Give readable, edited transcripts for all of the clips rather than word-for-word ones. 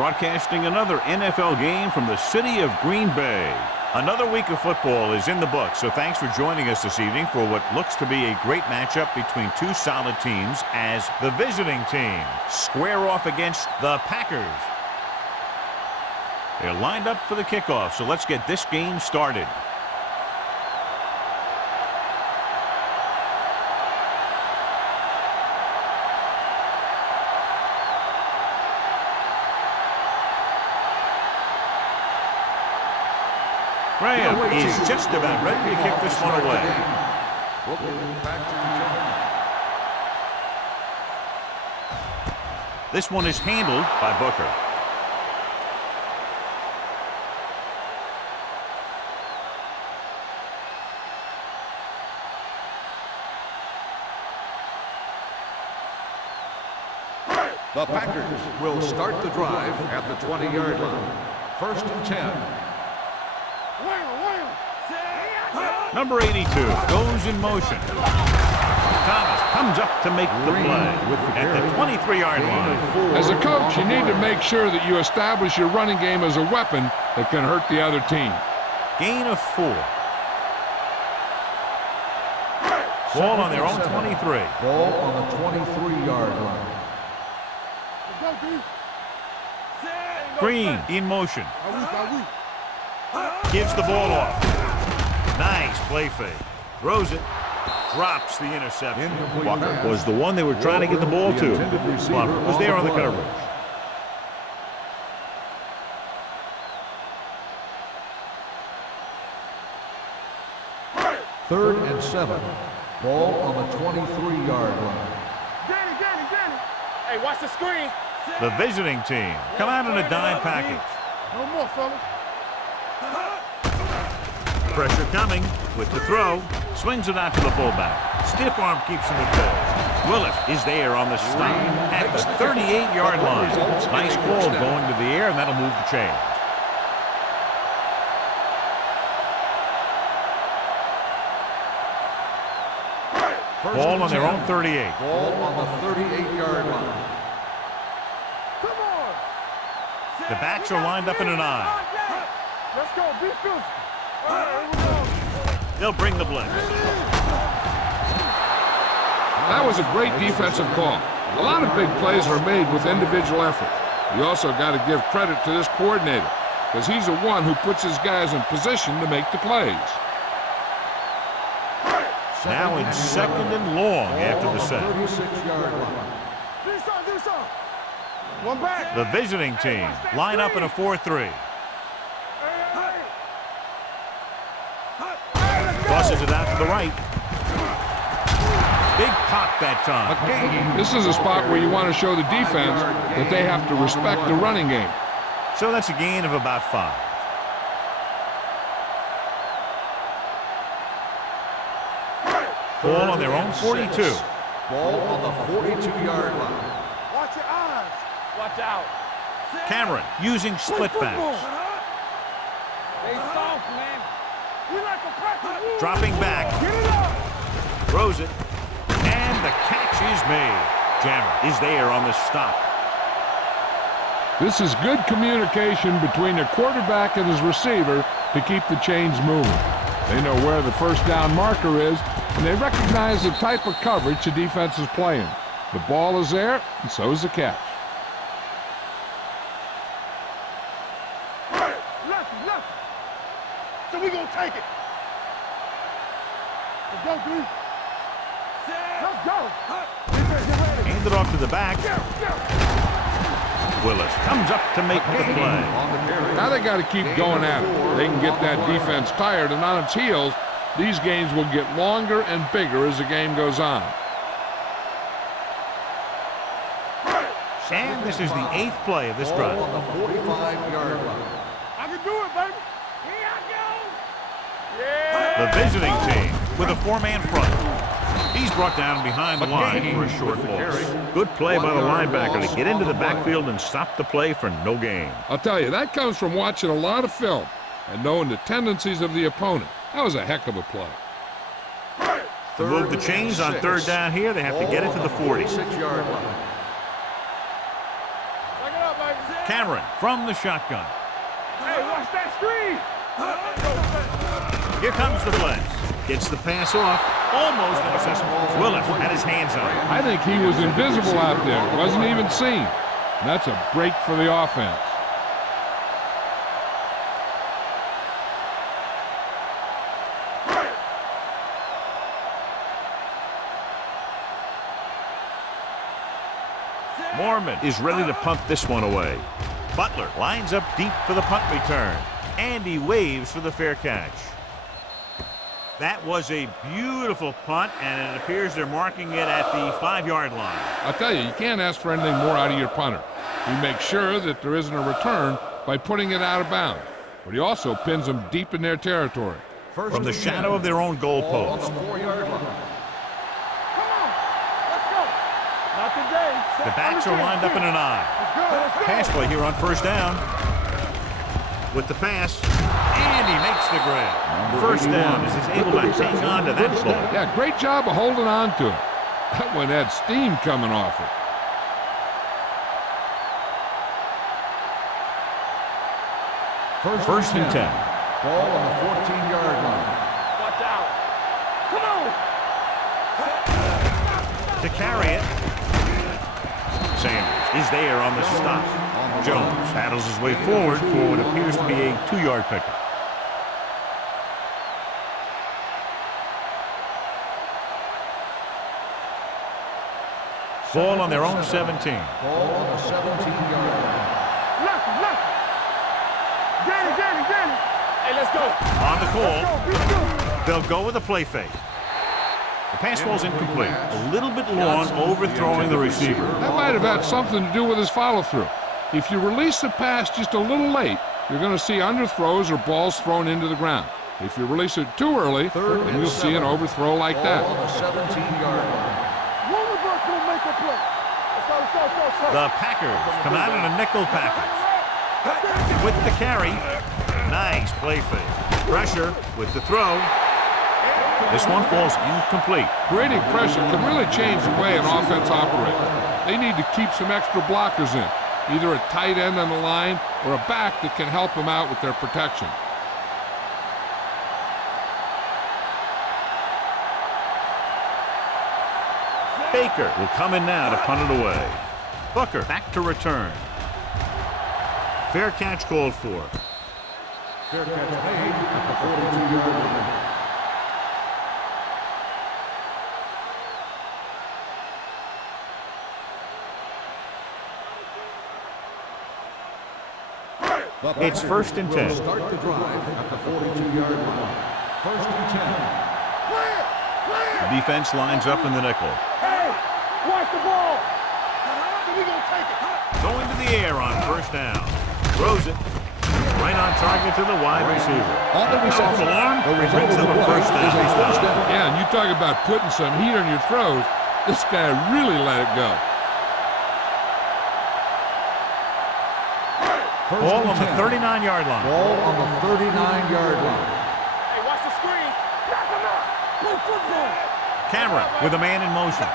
broadcasting another NFL game from the city of Green Bay. Another week of football is in the books, so thanks for joining us this evening for what looks to be a great matchup between two solid teams as the visiting team square off against the Packers. They're lined up for the kickoff, so let's get this game started. Graham is just about ready to kick this one away. This one is handled by Booker. The Packers will start the drive at the 20-yard line. 1st and 10. Number 82 goes in motion. Thomas comes up to make the play at the 23-yard line. As a coach, you need to make sure that you establish your running game as a weapon that can hurt the other team. Gain of 4. Ball on their own 23. Ball on the 23-yard line. Green in motion. Gives the ball off. Nice play fake. Throws it. Drops the interception. Walker was the one they were trying to get the ball to. Walker was there on the coverage. Third and 7. Ball on the 23-yard line. Hey, watch the screen. The visiting team come out in a dime package. No more, fellas. Pressure coming with the throw. Swings it out to the fullback. Stiff arm keeps him at bay. Willis is there on the stop at the 38-yard line. Nice ball going to the air, and that'll move the chains. Ball on their own 38. Ball on the 38-yard line. Come on. The backs are lined up in an eye. Let's go. Be physical. All right, here we go. They'll bring the blitz. That was a great defensive call. A lot of big plays are made with individual effort. You also got to give credit to this coordinator because he's the one who puts his guys in position to make the plays. Now in 2nd and long after the set. 36-yard line. Do some. One back. The visiting team line up in a 4-3. Tosses it out to the right. Big pop that time. This is a spot where you want to show the defense that they have to respect the running game. So that's a gain of about 5. Ball on their own 42. Ball on the 42-yard line. Watch your eyes. Watch out. Cameron using split backs. They soft, man. We like a practice. Dropping back. Get it up. Throws it. And the catch is made. Jammer is there on the stop. This is good communication between the quarterback and his receiver to keep the chains moving. They know where the first down marker is, and they recognize the type of coverage the defense is playing. The ball is there, and so is the catch. Left. So we gonna take it. Let's go, dude. Let's go. Hand it off to the back. Willis comes up to make the play. Now they got to keep going at it. They can get that defense tired, and on its heels, these games will get longer and bigger as the game goes on. And this is the 8th play of this drive. On the 45-yard line. I can do it, baby. Here I go. Yeah. The visiting team with a 4-man front. He's brought down behind the line for a short loss. Good play by the linebacker to get into the backfield and stop the play for no gain. I'll tell you, that comes from watching a lot of film and knowing the tendencies of the opponent. That was a heck of a play. To move the chains on 3rd down here, they have to get it to the 40. 46-yard line. Back it up, Cameron from the shotgun. Hey, watch that screen. Here comes the blitz. Gets the pass off. Almost inaccessible. Willis had his hands on it. I think he was invisible out there. Wasn't even seen. And that's a break for the offense. Mormon is ready to punt this one away. Butler lines up deep for the punt return. And he waves for the fair catch. That was a beautiful punt, and it appears they're marking it at the 5-yard line. I'll tell you can't ask for anything more out of your punter. He makes sure that there isn't a return by putting it out of bounds. But he also pins them deep in their territory. From the shadow of their own goal post. 4-yard line. Not today. The backs are lined up in an eye. Pass play here on first down. With the pass, and he makes the grab. First down as he's able to hang on to that ball. Yeah, great job of holding on to it. That one had steam coming off it. First and 10. Ball on the 14-yard line. Watch out. Come on. To carry it. Sanders is there on the stop. Jones paddles his way forward for what appears to be a 2-yard pickup. Ball on their own 17. Ball on the 17-yard line. Left. Danny. Hey, let's go. On the call, Let's go. they'll go with a play fake. The pass ball's incomplete. A little bit long, overthrowing the receiver. That might have had something to do with his follow-through. If you release the pass just a little late, you're going to see underthrows or balls thrown into the ground. If you release it too early, then you'll see an overthrow like that. Ball on the 17-yard line. One of us will make a play. Let's go. The Packers come out in a nickel package. With the carry. Nice play fake. Pressure with the throw. This one falls incomplete. Creating pressure can really change the way an offense operates. They need to keep some extra blockers in, either a tight end on the line or a back that can help them out with their protection. Baker will come in now to punt it away. Booker back to return. Fair catch called for. Fair catch made at the 42-yard line. It's first and 10. Start the drive at the 42-yard line. First and 10. The defense lines up in the nickel. Hey, watch the ball. We gonna take it. Going to the air on first down. Throws it. Right on target to the wide receiver. On the reception. Alarm brings result them of the a play first is a first down. down. Yeah, and you talk about putting some heat on your throws. This guy really let it go. Ball on the 39-yard line. Ball on the 39-yard line. Hey, watch the screen. Back him up. Play football. Cameron with a man in motion.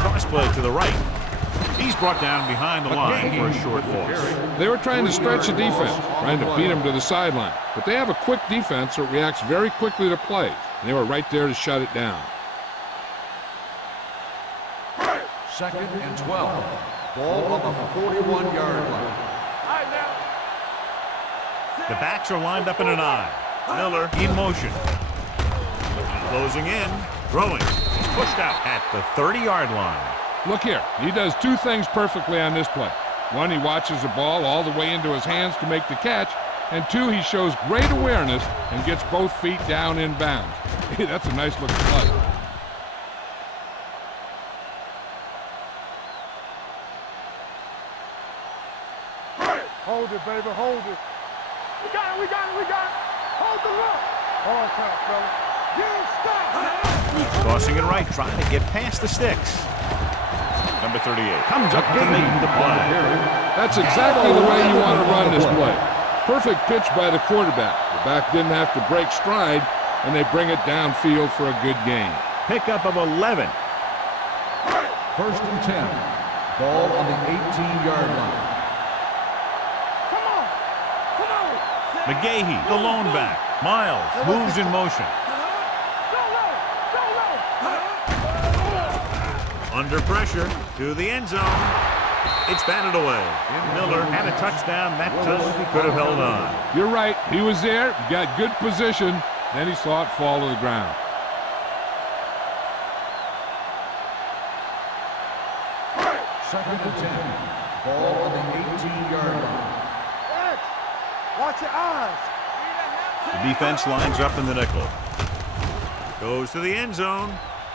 Cross play to the right. He's brought down behind the line for a short loss. They were trying to stretch the defense, trying to beat him to the sideline. But they have a quick defense that reacts very quickly to plays. And they were right there to shut it down. Second and 12. Ball on the 41-yard line. All right, now. The backs are lined up in an eye. Miller in motion. Closing in. Throwing. He's pushed out at the 30-yard line. Look here. He does two things perfectly on this play. One, he watches the ball all the way into his hands to make the catch. And two, he shows great awareness and gets both feet down in bounds. Hey, that's a nice looking play. Hold it, baby, hold it. We got it. Hold the look. All time, fella. Get stop. Crossing it right, trying to get past the sticks. Number 38 comes up to make the play. That's exactly the way you want to run this play. Perfect pitch by the quarterback. The back didn't have to break stride, and they bring it downfield for a good gain. Pickup of 11. First and 10. Ball on the 18-yard McGahee, the lone back. Miles moves in motion. Under pressure to the end zone. It's batted away. Miller had a touchdown. That touch he could have held on. You're right. He was there, got good position, then he saw it fall to the ground. Second and 10. Ball on the 18-yard line. Watch your eyes. The defense lines up in the nickel. Goes to the end zone.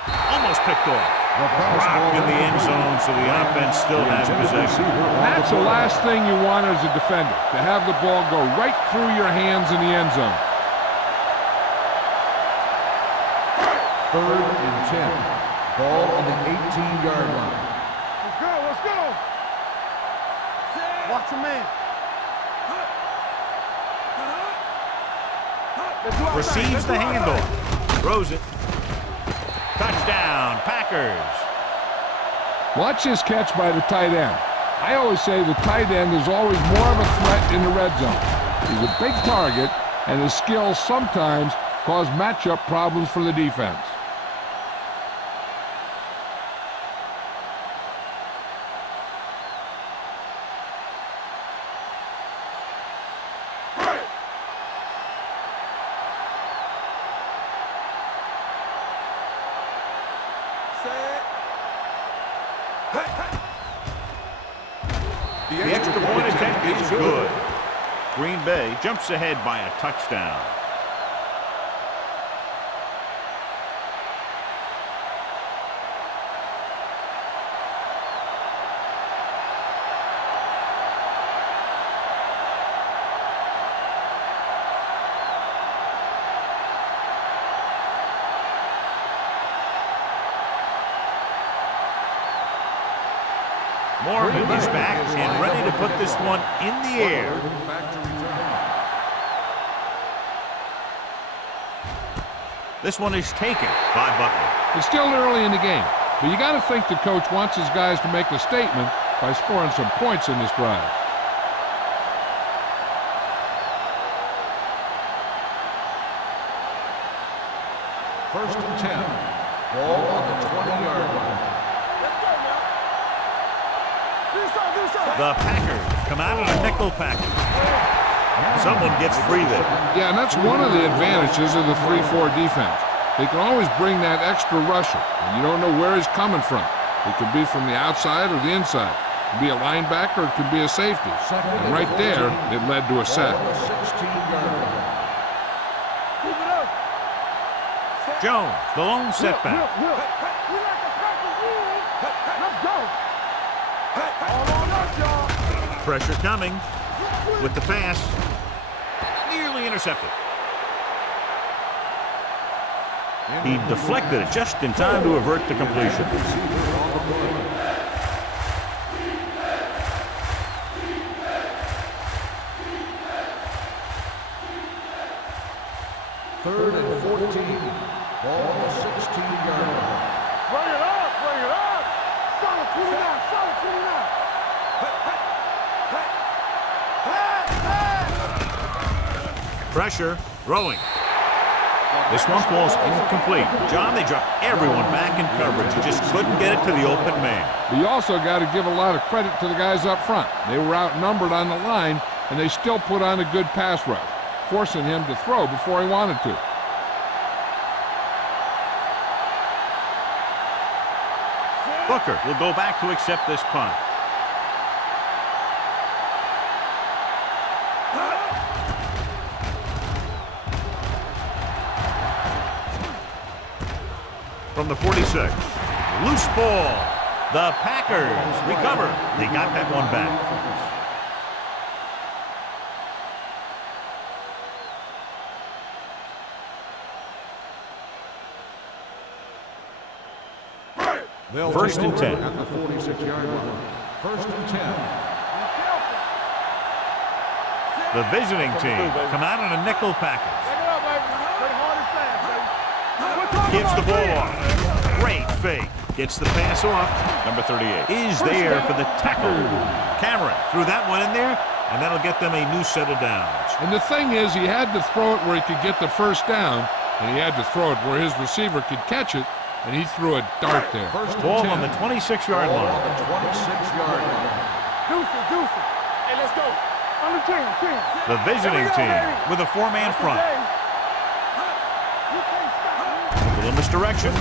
Almost picked off. Rocked in the end zone, so the offense still has possession. That's the last thing you want as a defender, to have the ball go right through your hands in the end zone. Third and 10. Ball on the 18-yard line. Let's go, let's go. Watch your man. Receives the handoff. Throws it. Touchdown, Packers. Watch his catch by the tight end. I always say the tight end is always more of a threat in the red zone. He's a big target, and his skills sometimes cause matchup problems for the defense. The extra point attempt is good. Green Bay jumps ahead by a touchdown. Morgan is back and ready to put this one in the air. This one is taken by Butler. It's still early in the game, but you got to think the coach wants his guys to make a statement by scoring some points in this drive. First and 10. Ball on the 20-yard line. The Packers come out in a nickel package. Someone gets free there. Yeah, and that's one of the advantages of the 3-4 defense. They can always bring that extra rusher, and you don't know where he's coming from. It could be from the outside or the inside. It could be a linebacker, it could be a safety. And right there, it led to a sack. Jones, the lone setback. Let's go. All on us, y'all. Pressure coming with the pass. Nearly intercepted. He deflected it just in time to avert the completion. Third and 14. Ball on the 16-yard line. Bring it up, bring it up. Solid 29, solid 29. Pressure, throwing. This one falls incomplete. John, they dropped everyone back in coverage. He just couldn't get it to the open man. But you also got to give a lot of credit to the guys up front. They were outnumbered on the line, and they still put on a good pass rush, forcing him to throw before he wanted to. Booker will go back to accept this punt. From the 46. Loose ball. The Packers recover. They got that one back. First and 10. At the 46-yard line. First and 10. The visiting team come out in a nickel package. Gives the ball off. Great fake. Gets the pass off. Number 38 is there for the tackle. Cameron threw that one in there And that'll get them a new set of downs. And the thing is, he had to throw it where he could get the first down, and he had to throw it where his receiver could catch it, and he threw a dart there. First Ball 10. on the 26-yard line. On the 26-yard line. Deuce it. Hey, let's go. On the team. The visiting team with a four-man front. A little misdirection.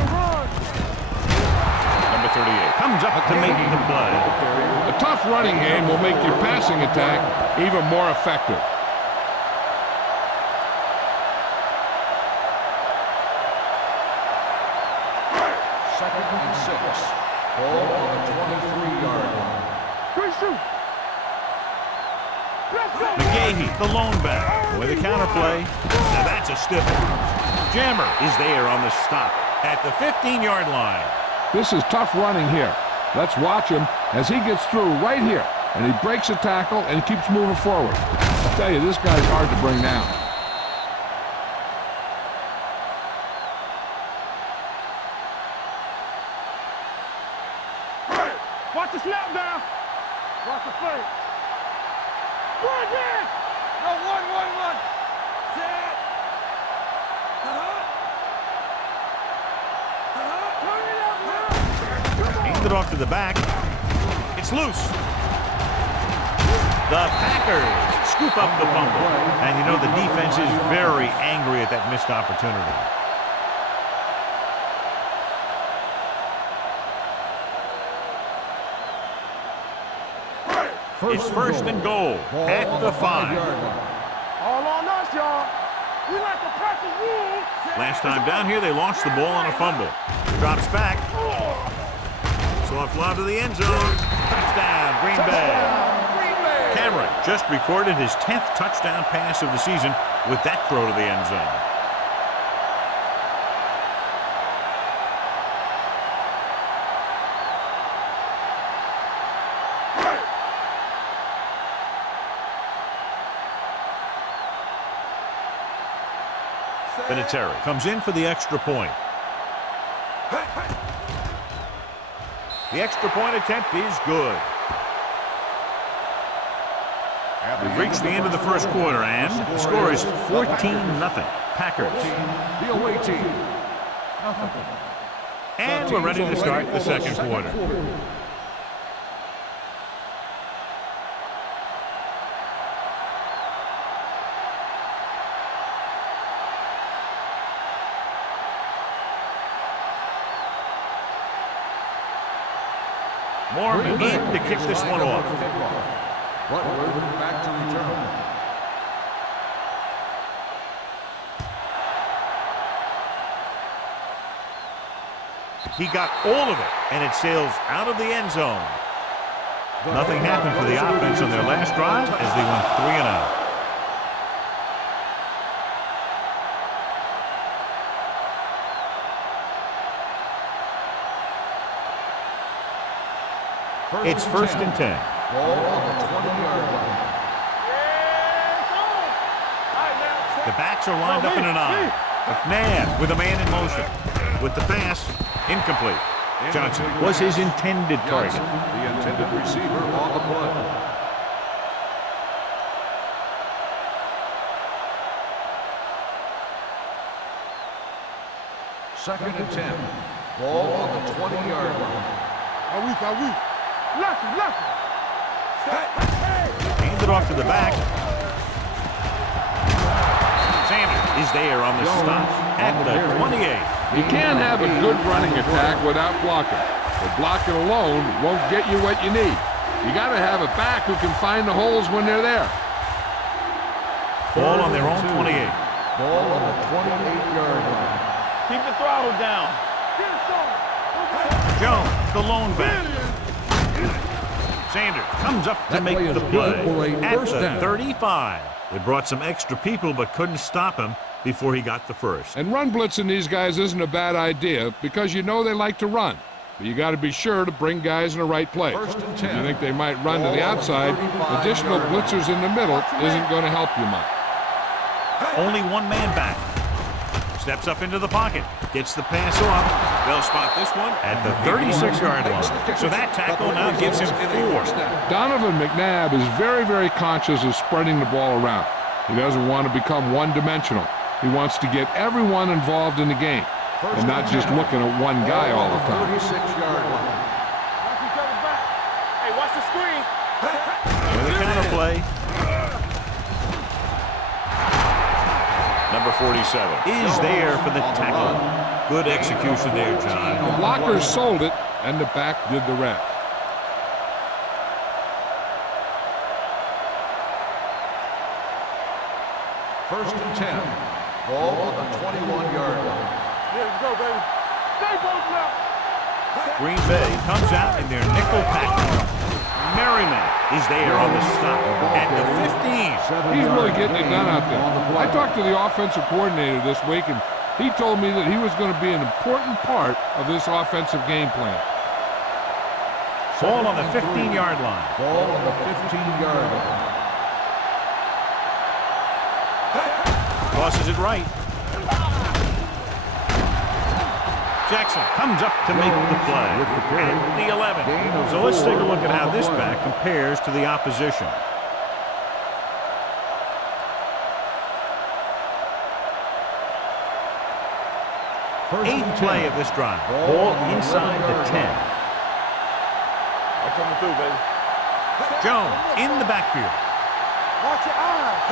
Number 38 comes up to make the play. A tough running game will make your passing attack even more effective. Second and 6. Ball on the 23-yard line. Good shoot. Let's go. McGahee, the lone back. With a counterplay. Now that's a stiff one. Jammer is there on the stop at the 15-yard line. This is tough running here. Let's watch him as he gets through right here, and he breaks a tackle and keeps moving forward. I tell you, this guy's hard to bring down. Watch the snap down. Watch the play. Run again. No, one. Set. Turn it up now. Handed off to the back. It's loose. The Packers scoop up the fumble. And you know the defense is very angry at that missed opportunity. It's first and goal at the 5. All on us, y'all. We like to practice rules. Last time down here, they launched the ball on a fumble. Drops back. Soft lob to the end zone. Touchdown, Green Bay. Cameron just recorded his 10th touchdown pass of the season with that throw to the end zone. Vinatieri comes in for the extra point. The extra point attempt is good. We've reached the end of the first quarter, and the score is 14-0. Packers. The away team. And we're ready to start the second quarter. Morgan in to kick this one off. Butler back to return. He got all of it, and it sails out of the end zone. Nothing happened for the offense on their last drive as they went 3 and out. It's first and 10. Ball on the 20-yard line. The backs are lined up in an I. McNabb with a man in motion. With the pass, incomplete. Johnson was his intended target. The intended receiver on the play. Second and 10. Ball on the 20-yard line. Are we? Lucky. Handed off to the back. Sammy is there on the stop at the 28. You can't have a good running attack without blocking. But blocking alone won't get you what you need. You got to have a back who can find the holes when they're there. Ball on their own 28. Ball on the 28-yard line. Keep the throttle down. Jones, the lone back. Sanders comes up to make the play at the 35. They brought some extra people but couldn't stop him before he got the first. And run blitzing these guys isn't a bad idea because you know they like to run. But you got to be sure to bring guys in the right place. First and If 10. you think they might run to the outside, additional blitzers in the middle isn't going to help you much. Only one man back. Steps up into the pocket. Gets the pass off. They'll spot this one at the 36-yard line. So that tackle now gives him 4. Donovan McNabb is very, very conscious of spreading the ball around. He doesn't want to become one-dimensional. He wants to get everyone involved in the game and not just looking at one guy all the time. 36-yard line. Watch each other back. Hey, watch the screen. With a counter play. Number 47 is there for the tackle. Good execution there, John. The blockers sold it, and the back did the rest. First and 10. Ball on the 21-yard line. Yeah, let's go, baby. Stay both left. Green Bay comes out in their nickel package. Merriman is there on the stop at the 15. He's really getting it done out there. I talked to the offensive coordinator this week, and he told me that he was going to be an important part of this offensive game plan. Ball on the 15-yard line. Ball on the 15-yard line. Tosses it right. Jackson comes up to make the play at the 11. So let's take a look at how this back compares to the opposition. Eighth play of this drive. Ball inside the 10. I'm coming through, baby. Jones in the backfield. Watch your eyes.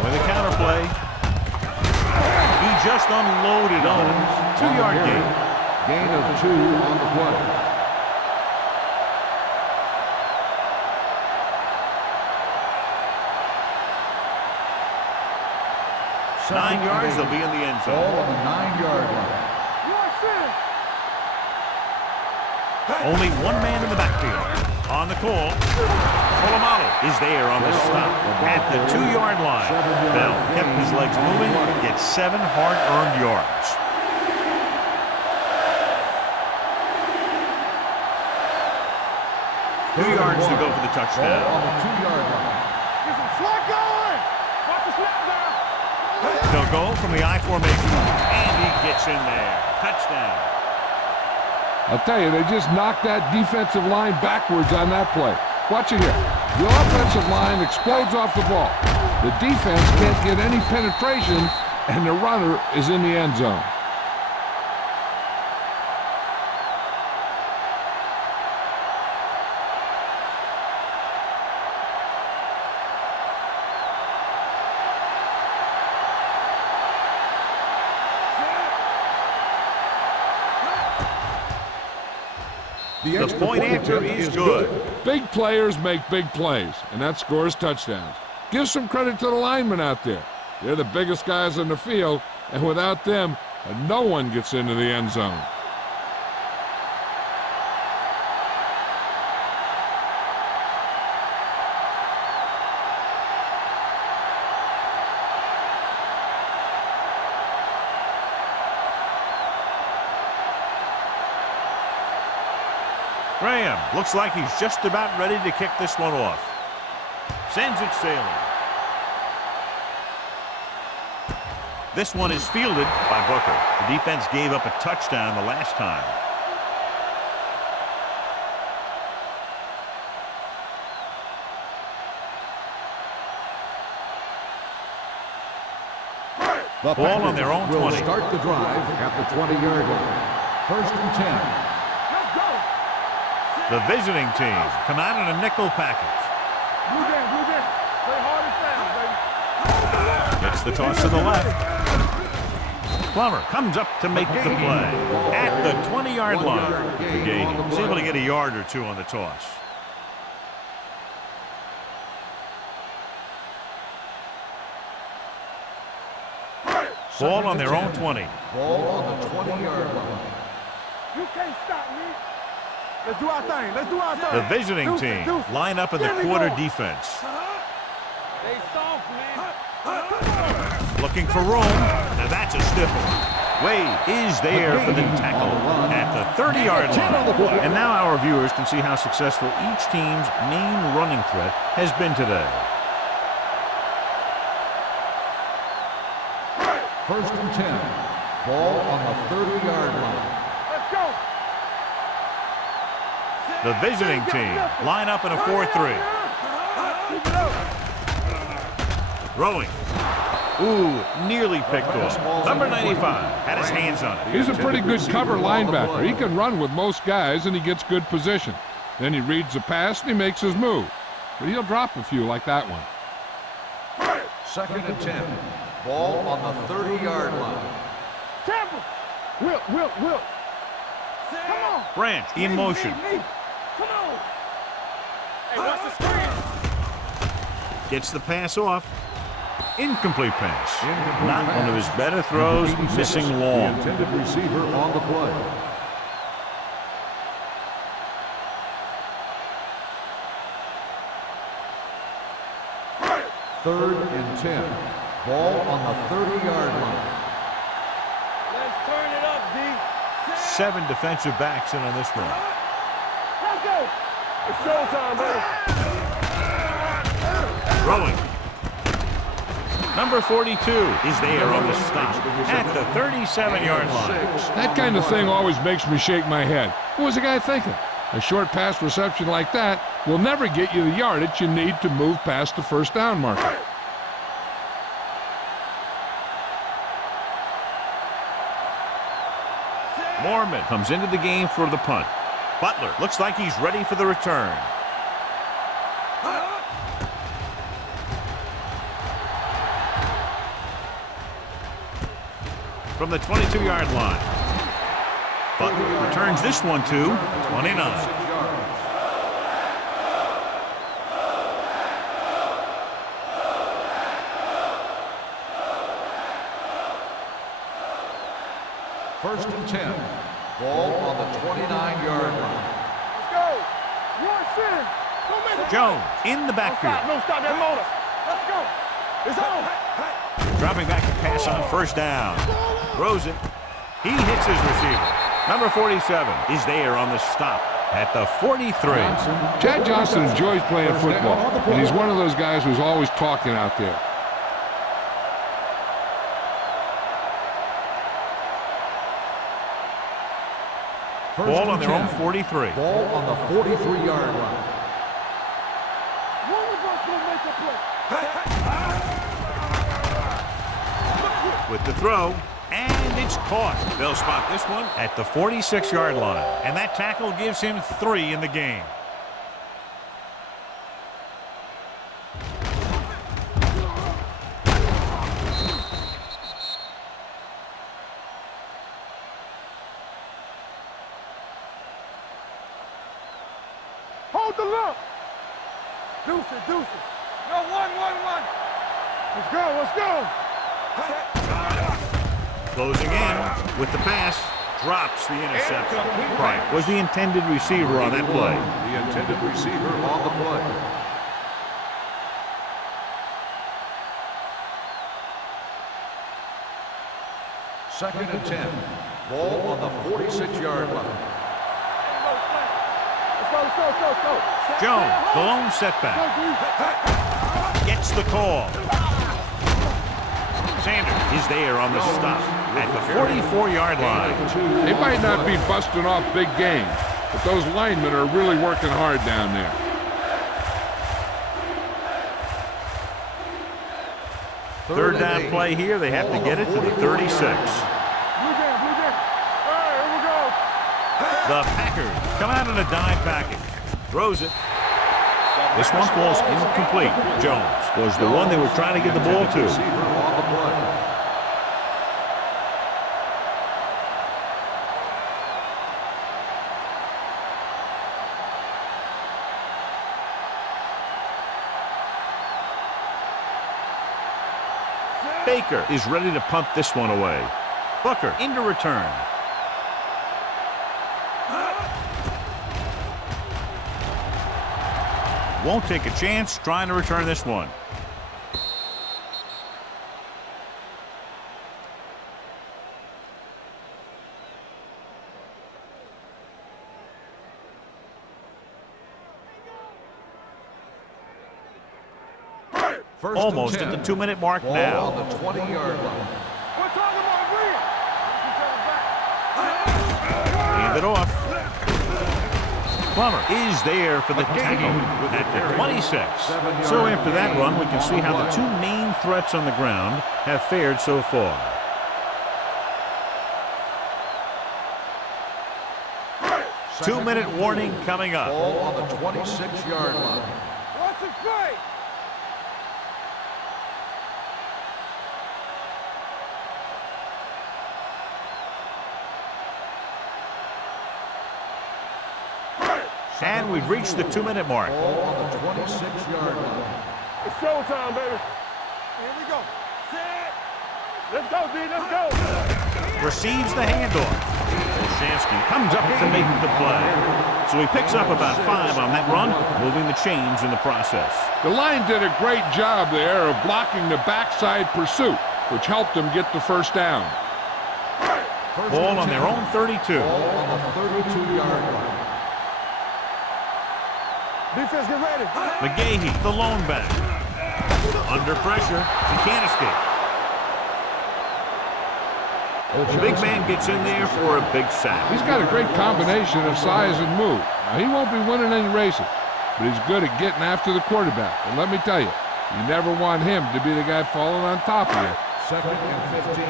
With a counter play. He just unloaded on him. 2-yard gain. Gain of 2 on the play. Nine yards, they'll be in the end zone. Ball on the 9-yard line. Only one man in the backfield. On the call, Polamalu is there on the stop at the 2-yard line. Bell kept his legs moving, gets 7 hard-earned yards. Two yards to go for the touchdown. Ball on the 2-yard line. Get some slot going. Watch the snap down. They'll go from the I formation, and he gets in there. Touchdown. I'll tell you, they just knocked that defensive line backwards on that play. Watch it here. The offensive line explodes off the ball. The defense can't get any penetration, and the runner is in the end zone. The point after is good. Big players make big plays, and that scores touchdowns. Give some credit to the linemen out there. They're the biggest guys on the field, and without them, no one gets into the end zone. Graham looks like he's just about ready to kick this one off. Sends it sailing. This one is fielded by Booker. The defense gave up a touchdown the last time. The Ball on their own 20. will start the drive at the 20-yard line. First and 10. The visiting team come out in a nickel package. Blue game, blue game. Play hard and fast, baby. Gets the toss to the left. Plummer comes up to make the play at the 20-yard line. The gain. He's able to get a yard or two on the toss. Ball on their own 20. Ball on the 20-yard line. You can't stop me. Let's do our thing. Let's do our thing. The visiting team line up in the quarter defense. They soft, man. Looking for room. Now that's a stiff one. Wade is there for the tackle at the 30-yard line. And now our viewers can see how successful each team's main running threat has been today. First and 10. Ball on the 30-yard line. The visiting team line up in a 4-3. Throwing. Ooh, nearly picked off. Number 95 had his hands on it. He's a pretty good cover linebacker. He can run with most guys, and he gets good position. Then he reads the pass, and he makes his move. But he'll drop a few like that one. 2nd and 10. Ball on the 30-yard line. Tampa. Will. Come on. Branch in motion. Come on. Hey, watch the screen. Gets the pass off. Incomplete pass. Not one of his better throws, missing long. The intended receiver on the play. Third and 10. Ball on the 30-yard line. Let's turn it up, D. 7 defensive backs in on this one. Let's go. It's showtime, baby. Throwing. Number 42 is there on the stop at the 37-yard line. That kind of thing always makes me shake my head. What was the guy thinking? A short pass reception like that will never get you the yardage you need to move past the first down marker. Mormon comes into the game for the punt. Butler looks like he's ready for the return. From the 22-yard line. Butler returns this one to 29. First and 10. Ball on the 29-yard line. Let's go. One sin. Don't make it. Jones in the backfield. No, stop that motor. Let's go. It's on. Dropping back to pass on first down. Throws it. He hits his receiver. Number 47 is there on the stop at the 43. Chad Johnson enjoys playing football, and he's one of those guys who's always talking out there. Ball on their own 43. Ball on the 43-yard line. One of us will make a play. With the throw, and it's caught. They'll spot this one at the 46-yard line, and that tackle gives him 3 in the game. Hold the look. Deuce it. No, one. Let's go. Closing in with the pass, drops the interception. Bryant was the intended receiver on that play. The intended receiver on the play. Second and 10. Ball on the 46-yard line. Let's go. Jones, the lone setback, gets the call. Sanders is there on the stop at the 44-yard line. They might not be busting off big games, but those linemen are really working hard down there. Third down play here. They have to get it to the 36. Blue jam. All right, here we go. The Packers come out in a dime package. Throws it. This one falls incomplete. Jones was the one they were trying to get the ball to. Receiver on the play. Baker is ready to punt this one away. Booker into return. Won't take a chance trying to return this one. First Almost and 10. at the 2-minute mark Ball now. on the 20-yard line. We're talking about real. Hand it off. Plummer is there for the tackle at the 26. So after that run, we can see how the two main threats on the ground have fared so far. Two-minute warning coming up. Ball on the 26-yard line. Watch the play. And we've reached the 2-minute mark. Ball on the 26-yard line. It's showtime, baby. Here we go. Set. Let's go, D. Let's go. Receives the handoff. Olshansky comes up to make the play. So he picks up about 5 on that run, moving the chains in the process. The line did a great job there of blocking the backside pursuit, which helped them get the first down. Ball on their own 32. Ball on the 32-yard line. Defense, get ready. McGahee, the lone back. Under pressure, he can't escape. The big man gets in there for a big sack. He's got a great combination of size and move. Now, he won't be winning any races, but he's good at getting after the quarterback. And let me tell you, you never want him to be the guy falling on top of you. 2nd and 15.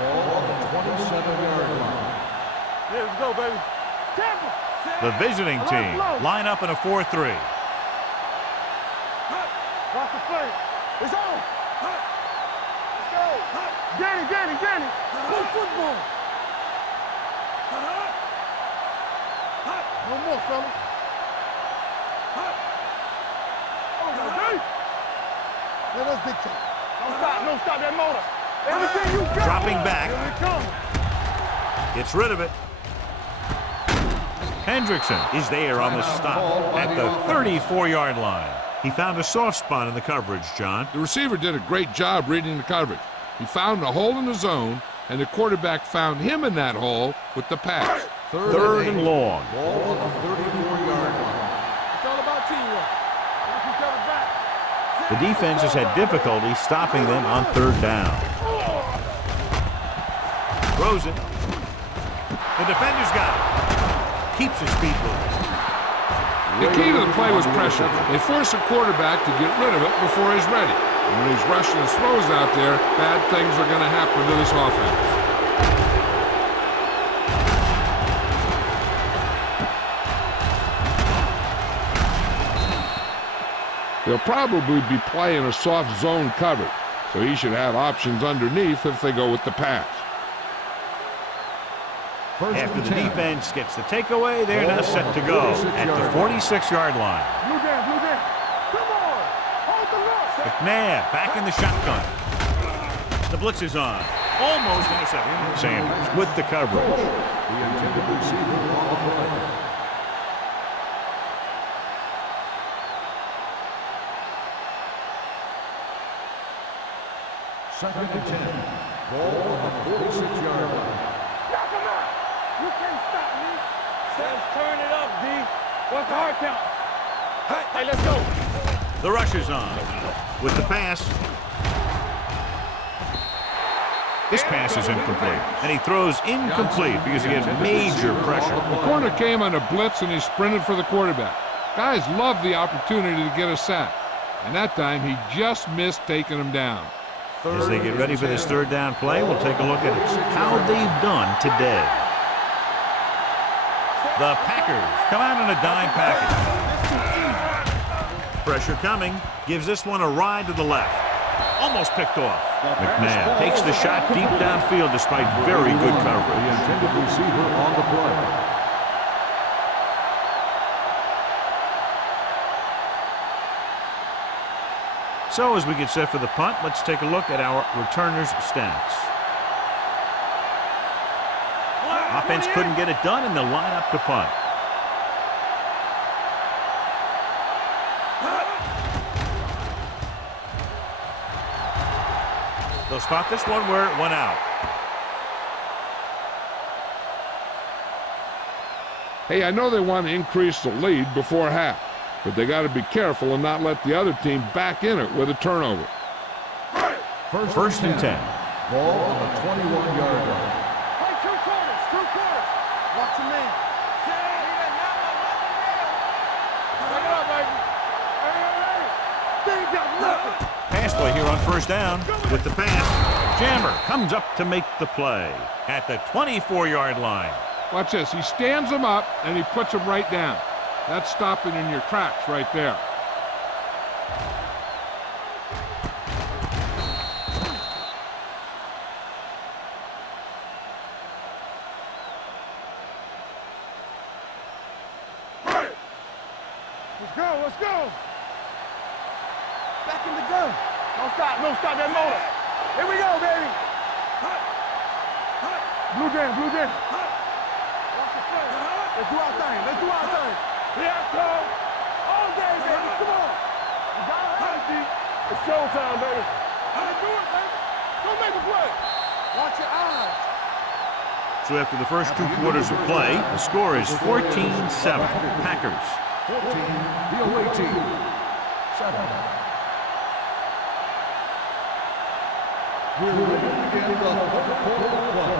Ball on the 27-yard line. Yeah, let's go, baby. Tampa. The visiting team line up in a 4-3. Watch the play. It's on. Let's go. Get it. Good football. No more, fella. Oh, no, baby. Yeah, that's big time. Don't stop that motor. Everything you got. Dropping back. Here it comes. Gets rid of it. Hendrickson is there on the stop at the 34-yard line. He found a soft spot in the coverage, John. The receiver did a great job reading the coverage. He found a hole in the zone, and the quarterback found him in that hole with the pass. Third and long. Ball on the 34-yard line. It's all about teamwork. Look each other back. The defense has had difficulty stopping them on third down. Throws it. The defender's got it. Keeps his feet moving. The key to the play was pressure. They force a quarterback to get rid of it before he's ready. And when he's rushing his throws out there, bad things are going to happen to this offense. They'll probably be playing a soft zone coverage, so he should have options underneath if they go with the pass. After the defense gets the takeaway, they're now set to go at the 46-yard line. Blue down. Come on. Hold the look. McNabb back in the shotgun. The blitz is on. Almost intercepted. Sanders with the coverage. The intended receiver on the play. Second and 10. Ball on the 46-yard line. You can't stop me. Let's turn it up, D. What's the hard count? Hey, let's go. The rush is on. With the pass. This pass is incomplete. And he throws incomplete because he had major pressure. The corner came on a blitz and he sprinted for the quarterback. Guys love the opportunity to get a sack. And that time he just missed taking him down. As they get ready for this third down play, we'll take a look at how they've done today. The Packers come out in a dime package. Pressure coming. Gives this one a ride to the left. Almost picked off. McNabb takes the shot deep downfield despite very good coverage. The intended receiver on the play. So as we get set for the punt, let's take a look at our returners' stats. Offense couldn't get it done, and they'll line up to punt. They'll spot this one where it went out. Hey, I know they want to increase the lead before half, but they got to be careful and not let the other team back in it with a turnover. First and 10. Ball on the 21-yard line. Play two quarters. Watch your man. Pass play here on first down with the pass. Jammer comes up to make the play at the 24-yard line. Watch this. He stands him up, and he puts him right down. That's stopping in your tracks right there. Let's go. Back in the gun. Don't stop that motor. Here we go, baby. Blue jam. Watch the play. Let's do our thing. Yeah, come. All day, baby. Come on. You got it right, D. It's showtime, baby. Let's do it, baby. Go make a play. Watch your eyes. So after the first 2 quarters of play, the score is 14-7. Packers. 14, the away team, 7. We're ready to begin the fourth quarter of play.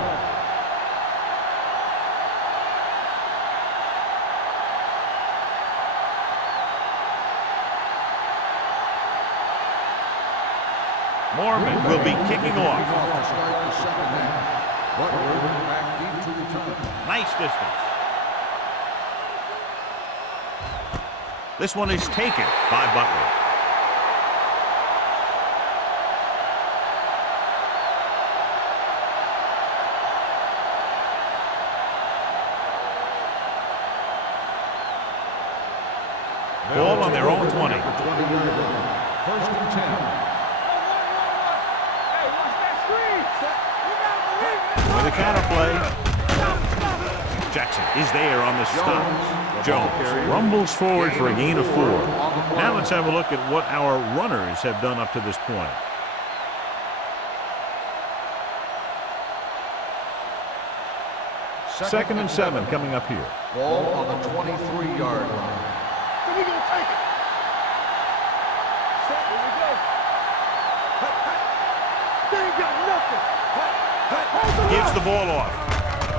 Mormon will be kicking off. To start the second half. Butler back deep to return. Nice distance. This one is taken by Butler. Ball on their own 20. 20-yard line. First and 10. Hey, watch that screen. You gotta believe it. With a counter play. Jackson is there on the stop. Jones rumbles forward for a gain of 4. Now let's have a look at what our runners have done up to this point. Second and 7 coming up here. Ball on the 23-yard line. So we gonna take it. Set, here we go. They ain't got nothing. Gives the ball off.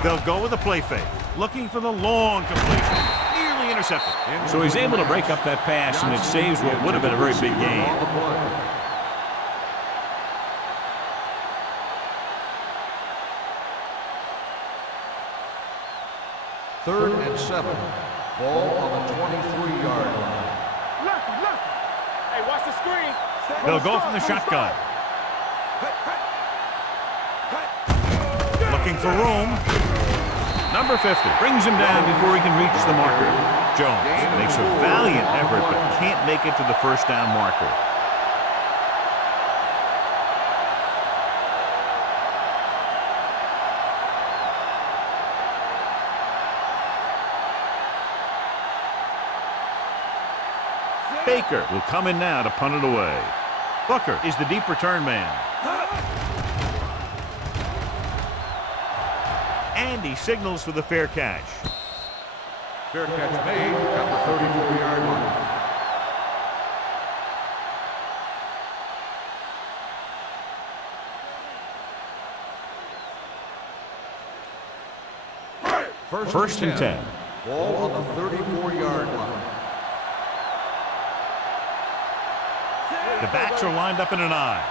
They'll go with a play fake. Looking for the long completion. Nearly intercepted. So he's able to break up that pass, and it saves what would have been a very big gain. Third and 7. Ball on the 23-yard line. Look. Hey, watch the screen. They'll go from the shotgun. Looking for room. Number 50 brings him down before he can reach the marker. Jones makes a valiant effort but can't make it to the first down marker. Baker will come in now to punt it away. Booker is the deep return man. And he signals for the fair catch. Fair catch made at the 34-yard line. First and 10. Ball on the 34-yard line. The backs are lined up in an eye.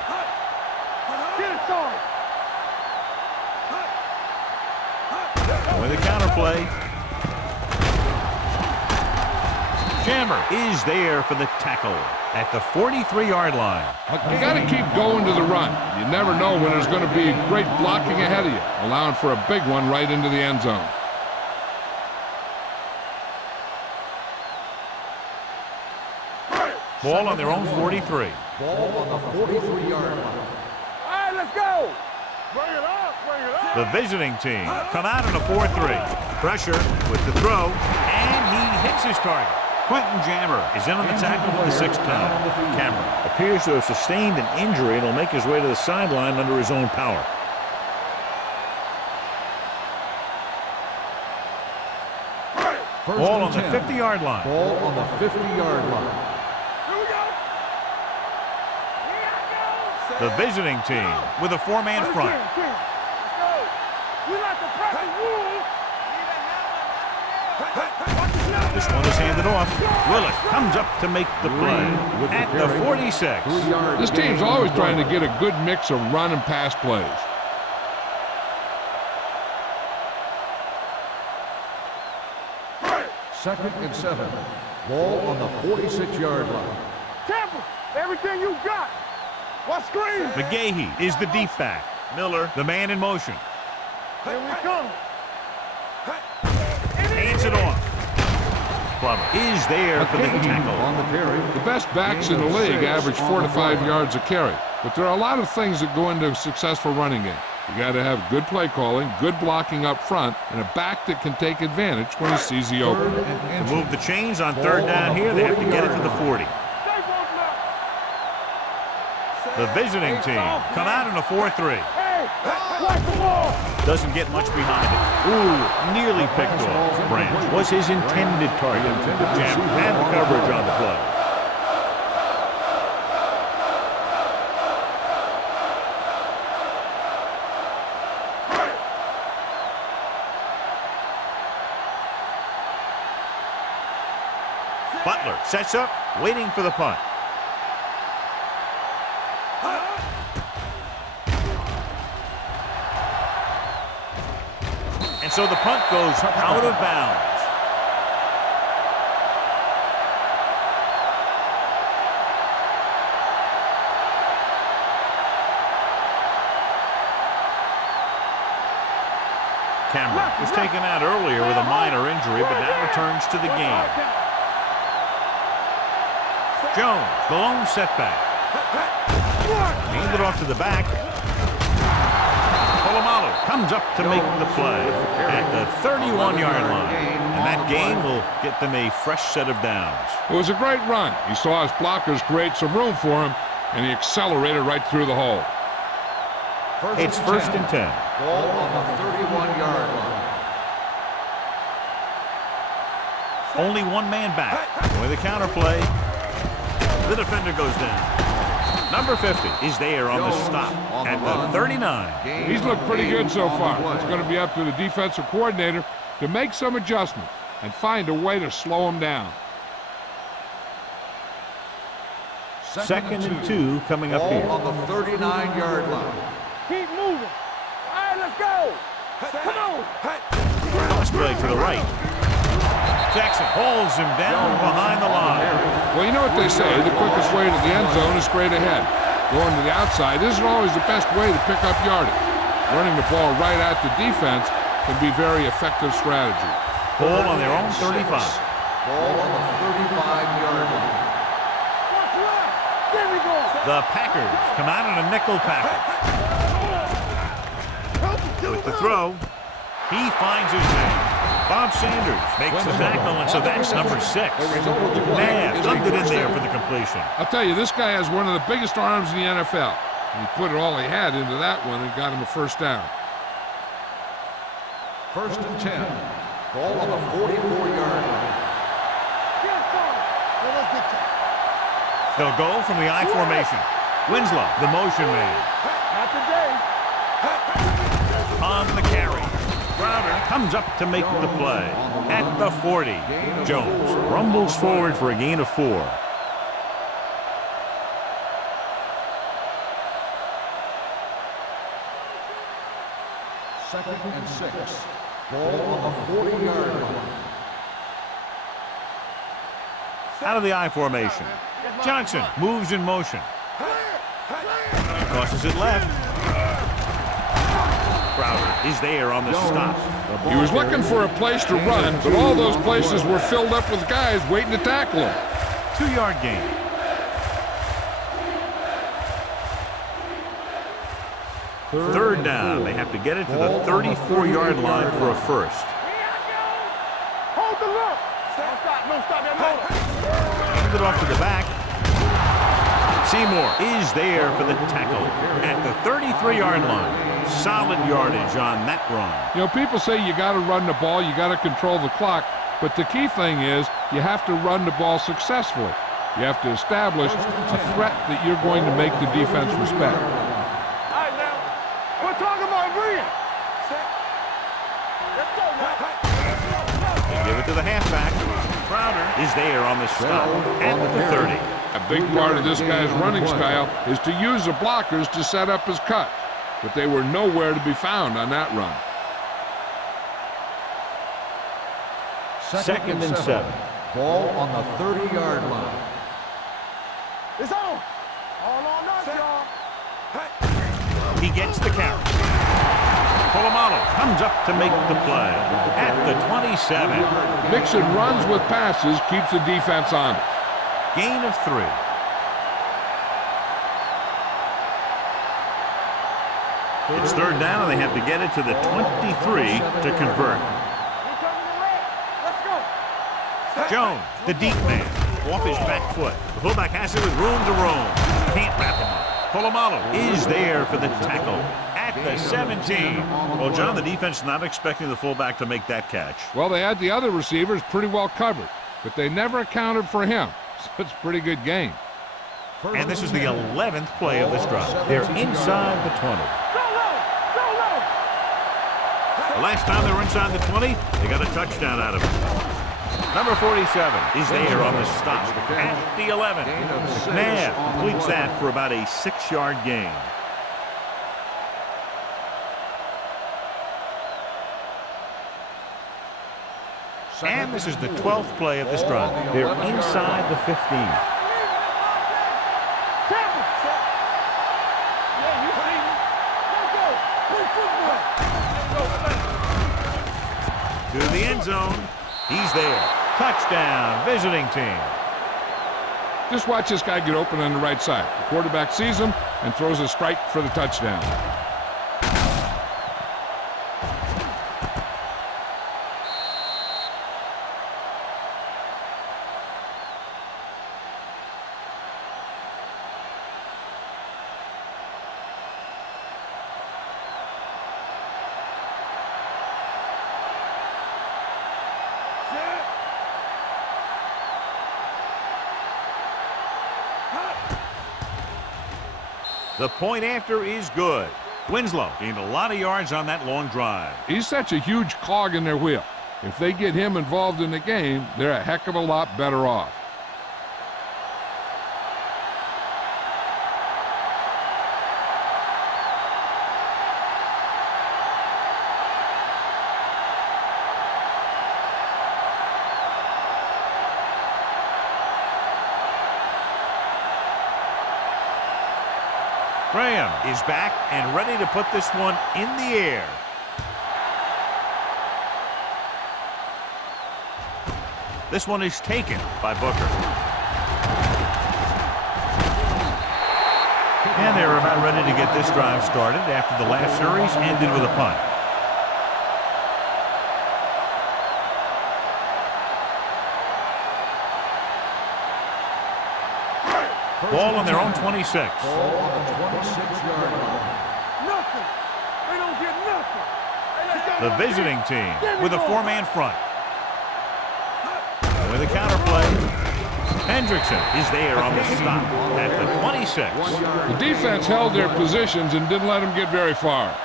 Get it started. With a counter play. Jammer is there for the tackle at the 43-yard line. You got to keep going to the run. You never know when there's going to be great blocking ahead of you, allowing for a big one right into the end zone. Ball on their own 43. Ball on the 43-yard line. All right, let's go. Bring it up. The visiting team come out in a 4-3. Pressure with the throw, and he hits his target. Quentin Jammer is in on the tackle for the 6th time. Cameron appears to have sustained an injury and will make his way to the sideline under his own power. Ball on the 50-yard line. Ball on the 50-yard line. The visiting team with a 4-man front. Let's go. We like to press the rules. Watch the snap. This one is handed off. Willis comes up to make the play at the 46. This team's always trying to get a good mix of run and pass plays. Second and 7. Ball on the 46-yard line. Tampa, everything you got. What screen? McGahee is the deep back. Miller, the man in motion. Here we come. Hands it off. Plummer is there for the tackle. On the carry. The best backs in the league average 4 to 5 yards a carry. But there are a lot of things that go into a successful running game. You got to have good play calling, good blocking up front, and a back that can take advantage when he sees the open. To move the chains on third down here, they have to get it to the 40. The visiting team come out in a 4-3. Hey, watch the ball. Doesn't get much behind it. Ooh, nearly picked off. Branch was his intended target. Jam had the coverage on the play. Butler sets up, waiting for the punt. And so the punt goes out of bounds. Cameron was taken out earlier with a minor injury, but now returns to the game. Jones, the lone setback. Handed off to the back. Polamalu comes up to make the play at the 31-yard line. And that gain will get them a fresh set of downs. It was a great run. He saw his blockers create some room for him, and he accelerated right through the hole. It's first and 10. Ball on the 31-yard line. Only one man back. With a counter play. The defender goes down. Number 50 is there on the stop at the 39. He's looked pretty good so far. It's going to be up to the defensive coordinator to make some adjustments and find a way to slow him down. Second and 2 coming up here. On the 39-yard line. Keep moving. All right, let's go. Come on. Let's play to the right. Jackson holds him down behind the line. Well, you know what they say, the quickest way to the end zone is straight ahead. Going to the outside isn't always the best way to pick up yardage. Running the ball right at the defense can be very effective strategy. Ball on their own 35. Ball on the 35-yard line. There we go. The Packers come out in a nickel package. With the throw, he finds his man. Bob Sanders makes the tackle, and so that's number 6. Man, dumped it in there for the completion. I'll tell you, this guy has one of the biggest arms in the NFL. And he put it all he had into that one and got him a first down. First and 10. Ball on the 44-yard line. They'll go from the I formation. Winslow, the motion man. Not today. On the carry. Crowder comes up to make the play at the 40. Jones rumbles forward for a gain of 4. Second and 6. Ball on the 40-yard line. Out of the I formation. Johnson moves in motion. Crosses it left. Crowder is there on the stop. He was looking for a place to run, but all those places were filled up with guys waiting to tackle him. 2-yard gain. Third down. They have to get it to the 34-yard line for a first. Hold the look. No stop that motor. Handed off to the back. Seymour is there for the tackle at the 33-yard line. Solid yardage on that run. You know, people say you got to run the ball, you got to control the clock, but the key thing is you have to run the ball successfully. You have to establish a threat that you're going to make the defense respect. All right, now. We're talking about agreeing. Let's go, now. They give it to the halfback. Crowder is there on the stop at the 30. A big part of this guy's running style is to use the blockers to set up his cut, but they were nowhere to be found on that run. Second and 7. Ball on the 30-yard line. It's on. All on us, y'all. He gets the carry. Polamalu comes up to make the play at the 27. Mixing runs with passes keeps the defense honest. Gain of 3. It's third down, and they have to get it to the 23 to convert. Jones, the deep man, off his back foot. The fullback has it with room to roam. Can't wrap him up. Polamalu is there for the tackle at the 17. Well, John, the defense not expecting the fullback to make that catch. Well, they had the other receivers pretty well covered, but they never accounted for him. So it's a pretty good game. And this is the 11th play of this drive. They're inside the 20. The last time they were inside the 20, they got a touchdown out of it. Number 47 is there on the stop at the 11. McNabb completes that for about a 6-yard gain. And this is the 12th play of this drive. They're inside the 15. To the end zone. He's there. Touchdown, visiting team. Just watch this guy get open on the right side. The quarterback sees him and throws a strike for the touchdown. The point after is good. Winslow gained a lot of yards on that long drive. He's such a huge cog in their wheel. If they get him involved in the game, they're a heck of a lot better off. Graham is back and ready to put this one in the air. This one is taken by Booker. And they're about ready to get this drive started after the last series ended with a punt. Ball on their own 26. Ball on the 26-yard line. Nothing. They don't get nothing. The visiting team with a 4-man front. With a counter play. Hendrickson is there on the stop at the 26. The defense held their positions and didn't let them get very far.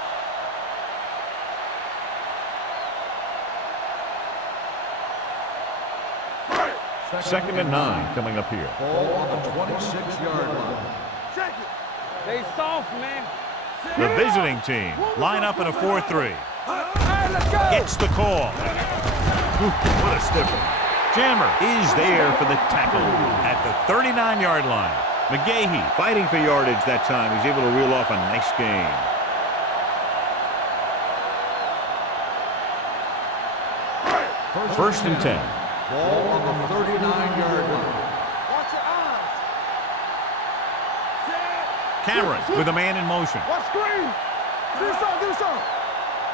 Second and 9 coming up here. Ball on the 26-yard line. Check it. They soft, man. The visiting team line up in a 4-3. Hey, let's go. Gets the call. What a stiff one. Jammer is there for the tackle at the 39-yard line. McGahee fighting for yardage that time. He's able to reel off a nice gain. First and 10. Ball on the 39-yard line. Watch your eyes. Cameron with a man in motion. Watch screen. Do something, do something.